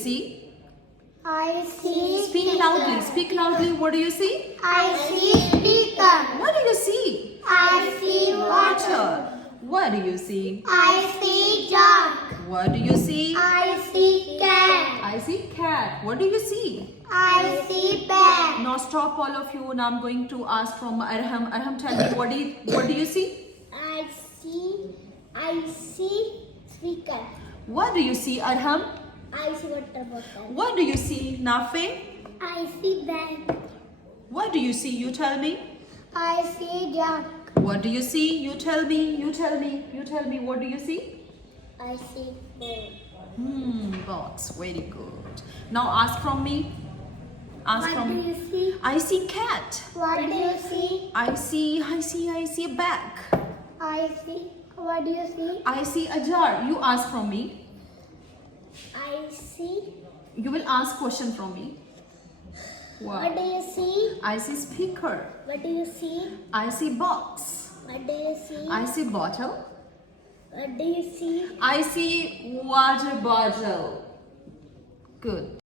See? I see. Speak loudly. Speak loudly. What do you see? I see speaker. What do you see? I see water. What do you see? I see dog. What do you see? I see cat. I see cat. What do you see? I see bag. Now stop all of you. Now I'm going to ask from Arham. Arham, tell me what do you see? I see speaker. What do you see, Arham? I see water bottle. What do you see, Nafe? I see bag. What do you see? You tell me. I see dog. What do you see? You tell me. You tell me. You tell me. What do you see? I see bird. Box. Very good. Now ask from me. Ask What from do me. you see? I see cat. What do you see? I see a bag. I see. What do you see? I see a jar. You ask from me. I see. You will ask question from me. What do you see? I see speaker. What do you see? I see box. What do you see? I see bottle. What do you see? I see water bottle. Good.